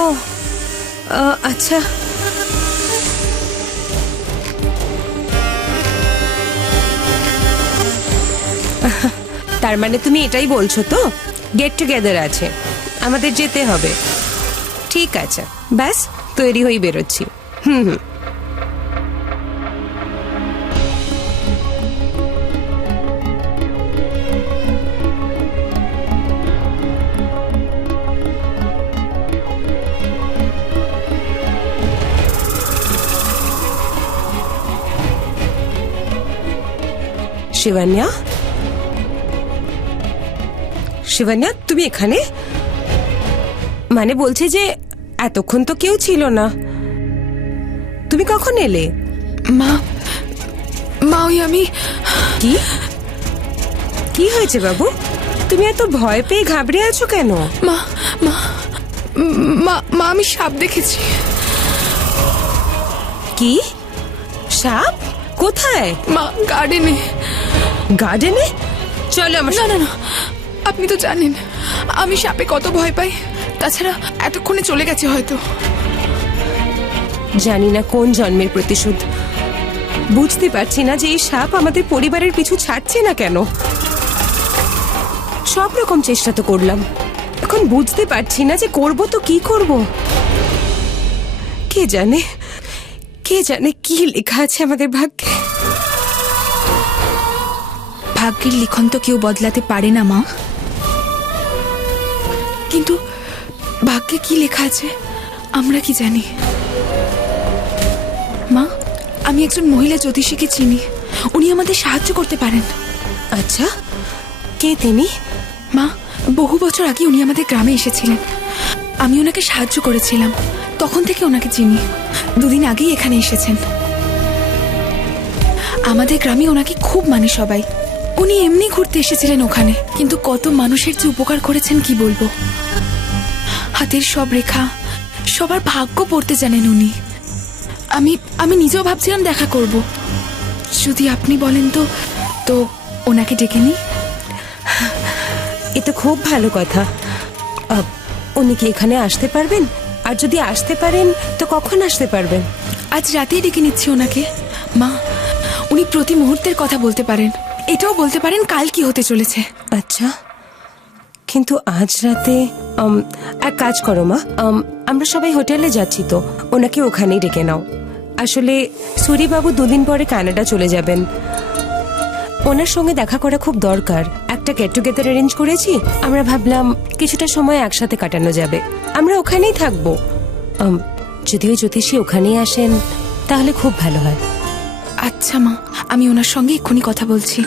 ও আচ্ছা, তার মানে তুমি এটাই বলছো তো গেট টুগেদার আছে, আমাদের যেতে হবে। ঠিক আছে, ব্যাস তৈরি হয়ে বেরোচ্ছি। হুম। শিবান্যা, শিবান্যা তুমি এখানে? মানে বলছি যে এতক্ষণ তো কেউ ছিল না, তুমি কখন এলে? মা মা ওই আমি। কি কি হয়েছে বাবু? তুমি এত ভয় পেয়ে ঘাবড়ে আছো কেন? মা মা মা মা আমি সাপ দেখেছি। কি? সাপ? কোথায়? মা গার্ডেনে। গার্ডেনে? চলো আমার। না না না, আপনি তো জানেন আমি সাপে কত ভয় পাই, তাছাড়া এতক্ষণে চলে গেছে হয়তো। জানি না কোন জন্মের প্রতিশোধ, বুঝতে পারছি না যে এই সাপ আমাদের পরিবারের পিছু ছাড়ছে না কেন। সব রকম চেষ্টা তো করলাম, এখন বুঝতে পারছি না যে করব তো কি করব। কে জানে কি লেখা আছে আমাদের ভাগ্যে। ভাগ্যের লিখন তো কেউ বদলাতে পারে না মা, কিন্তু ভাগ্যে কি লেখা আছে আমরা কি জানি। মা আমি একজন মহিলা জ্যোতিষীকে চিনি, উনি আমাদের সাহায্য করতে পারেন। আচ্ছা, কে তিনি? মা বহু বছর আগে উনি আমাদের গ্রামে এসেছিলেন, আমি ওনাকে সাহায্য করেছিলাম, তখন থেকে ওনাকে চিনি। দুদিন আগেই এখানে এসেছেন। আমাদের গ্রামে ওনাকে খুব মানে সবাই। উনি এমনি ঘুরতে এসেছিলেন ওখানে, কিন্তু কত মানুষের যে উপকার করেছেন কি বলবো। হাতের সব রেখা, সবার ভাগ্য পড়তে জানেন উনি। আমি নিজেও ভাবছিলাম দেখা করব, যদি আপনি বলেন তো ওনাকে ডেকে নিই। এ তো খুব ভালো কথা। উনি কি এখানে আসতে পারবেন? আর যদি আসতে পারেন তো কখন আসতে পারবেন? আজ রাতেই ডেকে নিচ্ছি ওনাকে। মা উনি প্রতি মুহূর্তের কথা বলতে পারেন, এটাও বলতে পারেন কাল কি হতে চলেছে। আচ্ছা, কিন্তু আজ রাতে এক কাজ করো মা, আমরা সবাই হোটেলে যাচ্ছি তো ওনাকে ওখানেই ডেকে নাও। আসলে সূরিবাবু দুদিন পরে কানাডা চলে যাবেন, ওনার সঙ্গে দেখা করা খুব দরকার। একটা গেট টুগেদার অ্যারেঞ্জ করেছি, আমরা ভাবলাম কিছুটা সময় একসাথে কাটানো যাবে, আমরা ওখানেই থাকবো। যদি ওই জ্যোতিষী ওখানেই আসেন তাহলে খুব ভালো হয়। আচ্ছা মা, আমি ওনার সঙ্গে এক্ষুনি কথা বলছি।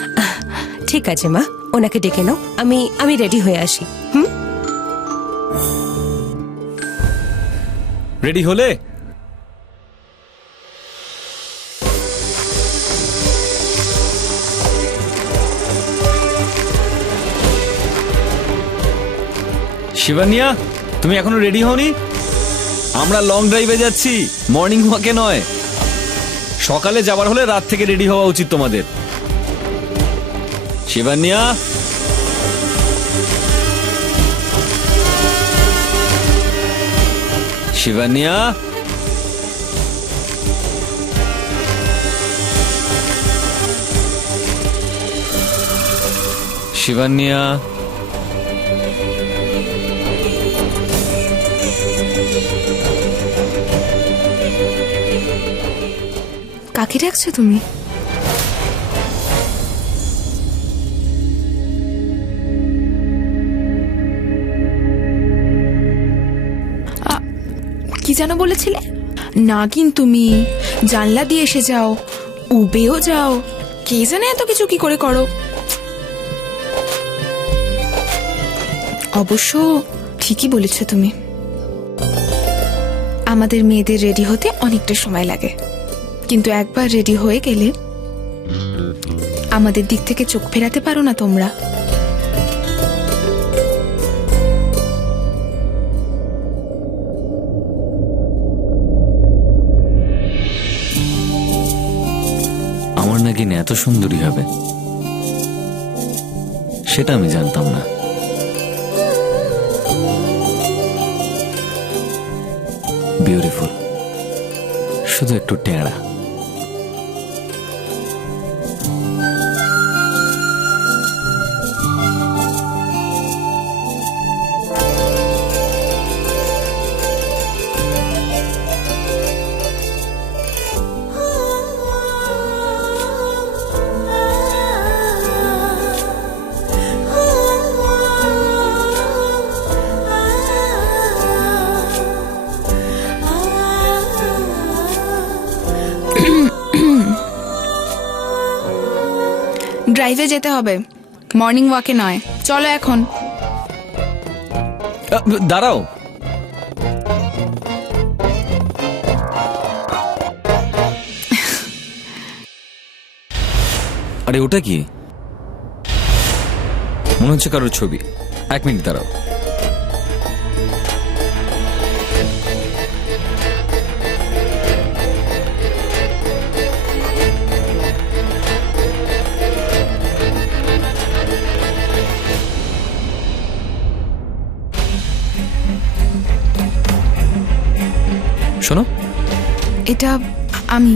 ঠিক আছে মা, ওনাকে ডেকে নাও, আমি রেডি হয়ে আসি। রেডি হলে? শিবানিয়া, তুমি এখনো রেডি হওনি? আমরা লং ড্রাইভে যাচ্ছি, মর্নিং ওয়াকে নয়। সকালে যাবার হলে রাত থেকে রেডি হওয়া উচিত তোমাদের। শিবানিয়া, শিবানিয়া, শিবানিয়া, কাকে ডাকছো তুমি? কি যেন বলেছিলে? নাগিন তুমি, জানলা দিয়ে এসে যাও, উবেও যাও, কে জানে এত কিছু কি করে করো। অবশ্য ঠিকই বলেছ তুমি, আমাদের মেয়েদের রেডি হতে অনেকটা সময় লাগে, কিন্তু একবার রেডি হয়ে গেলে আমাদের দিক থেকে চোখ ফেরাতে পারো না তোমরা। আমার নাগিন এত সুন্দরী হবে সেটা আমি জানতাম না। বিউটিফুল, শুধু একটু টেঁড়া। ড্রাইভে যেতে হবে, মর্নিং ওয়াকে নয়। চলো এখন। দাঁড়াও, আরে ওটা কি? মনে হচ্ছে কারোর ছবি। 1 মিনিট দাঁড়াও। শোনো, এটা আমি।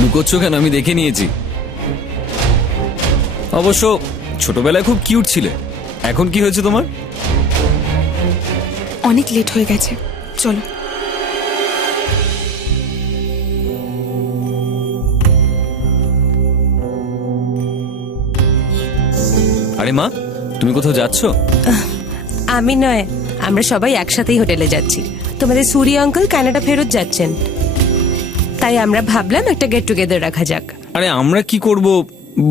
লুকোচ্ছ কেন? আমি দেখে নিয়েছি। অবশ্য ছোটবেলায় খুব কিউট ছিলে। এখন কি হয়েছে তোমার? অনেক লেট হয়ে গেছে, চলো। আরে মা, তুমি কোথাও যাচ্ছ? আমি নয়, আমরা সবাই একসাথেই হোটেলে যাচ্ছি। তোমাদের সূর্য আঙ্কেল কানাডা ফেরত যাচ্ছেন, তাই আমরা ভাবলাম একটা গেট টুগেদার রাখা যাক। আরে আমরা কি করব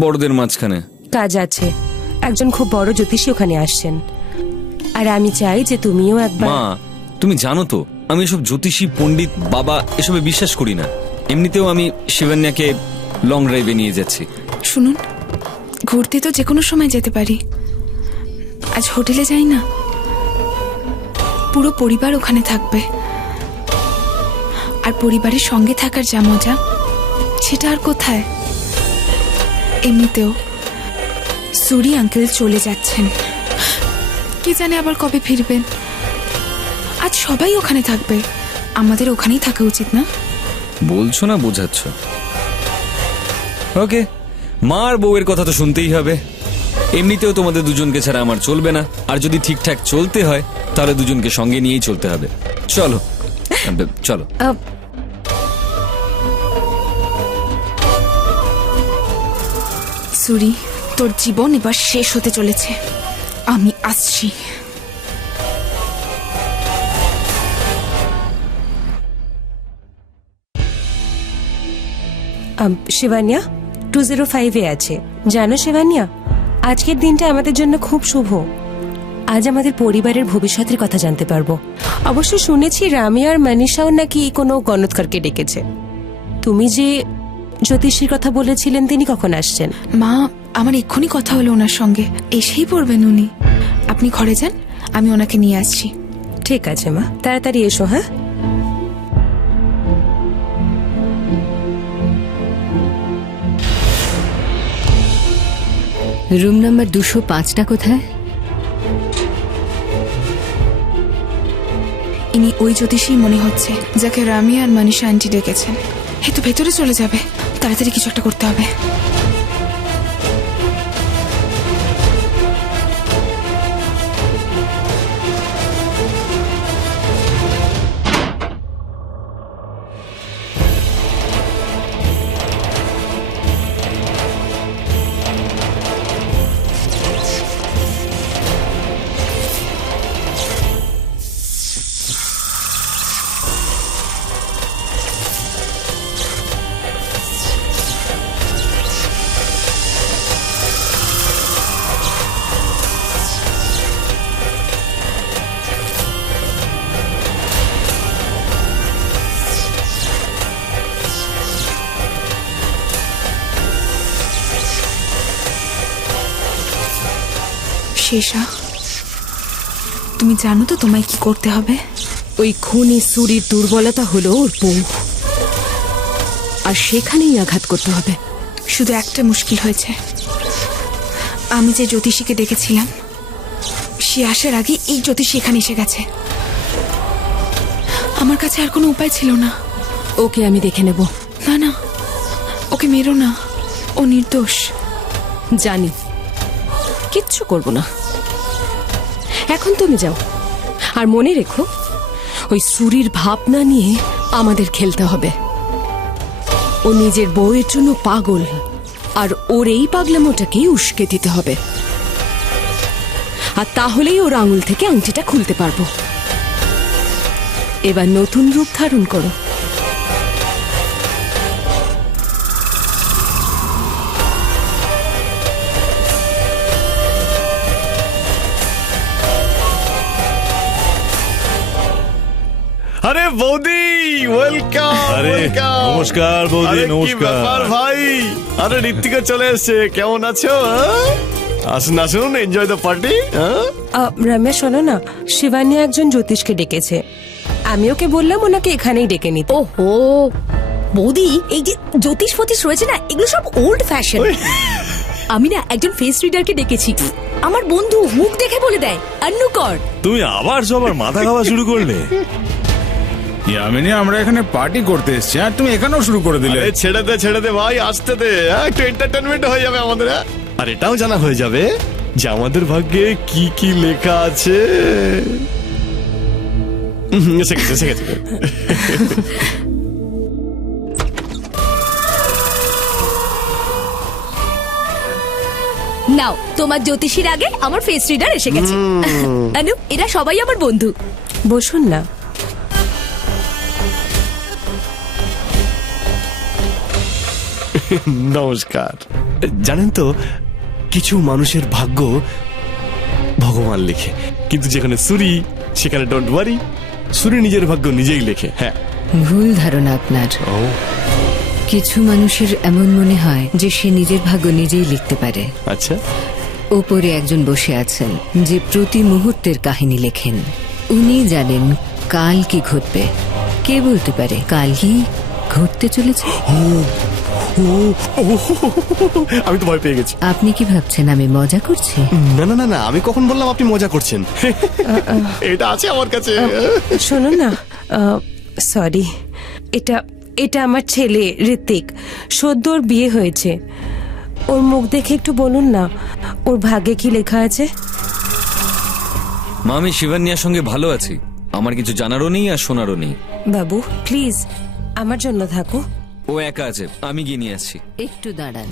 বড়দের মাঝখানে? কাজ আছে, একজন খুব বড় জ্যোতিষী ওখানে আসছেন, আর আমি চাই যে তুমিও একবার। মা, তুমি জানো তো আমি এসব জ্যোতিষী, পণ্ডিত, বাবা এসবে বিশ্বাস করি না। এমনিতেও আমি শিবান্যাকে লং ড্রাইভে নিয়ে যাচ্ছি। শুনুন, ঘুরতে তো যে কোনো সময় যেতে পারি, আজ হোটেলে যাই না? পুরো পরিবার ওখানে থাকবে, আর পরিবারের সঙ্গে থাকার যা মজা সেটা আর কোথায়। এমনিতেও সূরি আঙ্কেল চলে যাচ্ছেন, কি জানে আবার কবে ফিরবেন। আজ সবাই ওখানে থাকবে, আমাদের ওখানেই থাকা উচিত না? বলছো না বোঝাচ্ছ? ওকে, মা আর বউয়ের কথা তো শুনতেই হবে। এমনিতেও তোমাদের দুজনকে ছাড়া আমার চলবে না, আর যদি ঠিকঠাক চলতে হয় তাহলে দুজনকে সঙ্গে নিয়েই চলতে হবে। চলো চলো। সূরি, তোর জীবন এবার শেষ হতে চলেছে, আমি আসছি। শিবান্যা 205-এ আছে। জানো শিবান্যা, আজকের দিনটা আমাদের জন্য খুব শুভ। আজ আমাদের পরিবারের ভবিষ্যতের কথা জানতে পারবো। অবশ্য শুনেছি রামি আর মনীষাও নাকি কোনো গণৎকারকে ডেকেছে। তুমি যে জ্যোতিষীর কথা বলেছিলেন তিনি কখন আসছেন? মা, আমার এক্ষুনি কথা হলো ওনার সঙ্গে, এসেই পড়বেন উনি। আপনি ঘরে যান, আমি ওনাকে নিয়ে আসছি। ঠিক আছে মা, তাড়াতাড়ি এসো। হ্যাঁ, রুম নাম্বার 205টা কোথায়? ইনি ওই জ্যোতিষী মনে হচ্ছে যাকে রামি আর মনীষা আন্টি ডেকেছেন। এ তো ভেতরে চলে যাবে, তাড়াতাড়ি কিছু একটা করতে হবে। শেষা, তুমি জানো তো তোমায় কি করতে হবে? ওই খুনি সূরির দুর্বলতা হলো ওর বউ, আর সেখানেই আঘাত করতে হবে। শুধু একটা মুশকিল হয়েছে, আমি যে জ্যোতিষীকে ডেকেছিলাম সে আসার আগে এই জ্যোতিষী এখানে এসে গেছে। আমার কাছে আর কোনো উপায় ছিল না। ওকে আমি দেখে নেব। না না, ওকে মেরো না, ও নির্দোষ। জানি, কিচ্ছু করব না। এখন তুমি যাও, আর মনে রেখো ওই সুরির ভাবনা নিয়ে আমাদের খেলতে হবে। ও নিজের বউয়ের জন্য পাগল, আর ওর এই পাগলামোটাকেই উস্কে দিতে হবে। আর তাহলেই ওর আঙুল থেকে আংটিটা খুলতে পারবো। এবার নতুন রূপ ধারণ করো। আরে বৌদি, ওয়েলকাম। আরে, নমস্কার বৌদি, নমস্কার। ভাই, আরে ঋত্বিকা চলে এসেছে, কেমন আছো? আসুন আসুন, এনজয় দ্য পার্টি। রমেশ, শোনো না, শিবানী একজন জ্যোতিষকে ডেকেছে। আমি ওকে বললাম ওনাকে এখানেই ডেকে নিতে। ওহো বৌদি, এই যে জ্যোতিষ ফতিস রয়েছে না, এগুলো সব ওল্ড ফ্যাশন। আমি না একজন ফেস রিডারকে ডেকেছি, আমার বন্ধু মুখ দেখে বলে দেয় আন্নু কর। তুমি আবার সবার মাথা খাওয়া শুরু করলে। ইয়ামিনী, আমরা এখানে পার্টি করতে এসেছি আর তুমি এখানেও শুরু করে দিলে। আরে ছেড়ে দে ভাই, আসতে দে, একটু এন্টারটেনমেন্ট হয়ে যাবে আমাদের। আর এটাও জানা হয়ে যাবে যে আমাদের ভাগ্যে কি কি লেখা আছে। এসে গেছে। নাও, তোমার জ্যোতিষীর আগে আমার ফেস রিডার এসে গেছে। আনু, এরা সবাই আমার বন্ধু। বসুন না। নমস্কার। জানেন তো, কিছু মানুষের ভাগ্য ভগবান লেখে, কিন্তু যেখানে সুরি সেখানে ডোন্ট ওয়ারি, সুরি নিজের ভাগ্য নিজেই লেখে। হ্যাঁ, ভুল ধারণা আপনার। কিছু মানুষের এমন মনে হয় যে সে নিজের ভাগ্য নিজেই লিখতে পারে। আচ্ছা। ওপরে একজন বসে আছেন যে প্রতি মুহূর্তের কাহিনী লেখেন। উনি জানেন কাল কি ঘটবে। কে বলতে পারে কাল কি ঘটতে চলেছে? আমি তো ভয় পেয়ে গেছি। আপনি কি ভাবছেন আমি মজা করছি? না, আমি কখন বললাম আপনি মজা করছেন? এটা আছে আমার কাছে। শোনো না, সরি, এটা আমার ছেলে ঋত্বিক, সদ্য ওর বিয়ে হয়েছে। ওর মুখ দেখে একটু বলুন না, ওর ভাগ্যে কি লেখা আছে? মা, আমি শিবানিয়ার সঙ্গে ভালো আছি। আমার কিছু জানারও নেই আর শোনারও নেই। বাবু প্লিজ আমার জন্য থাকো। ও একা আছে, আমি গিয়ে নিয়ে আসছি। একটু দাঁড়ান।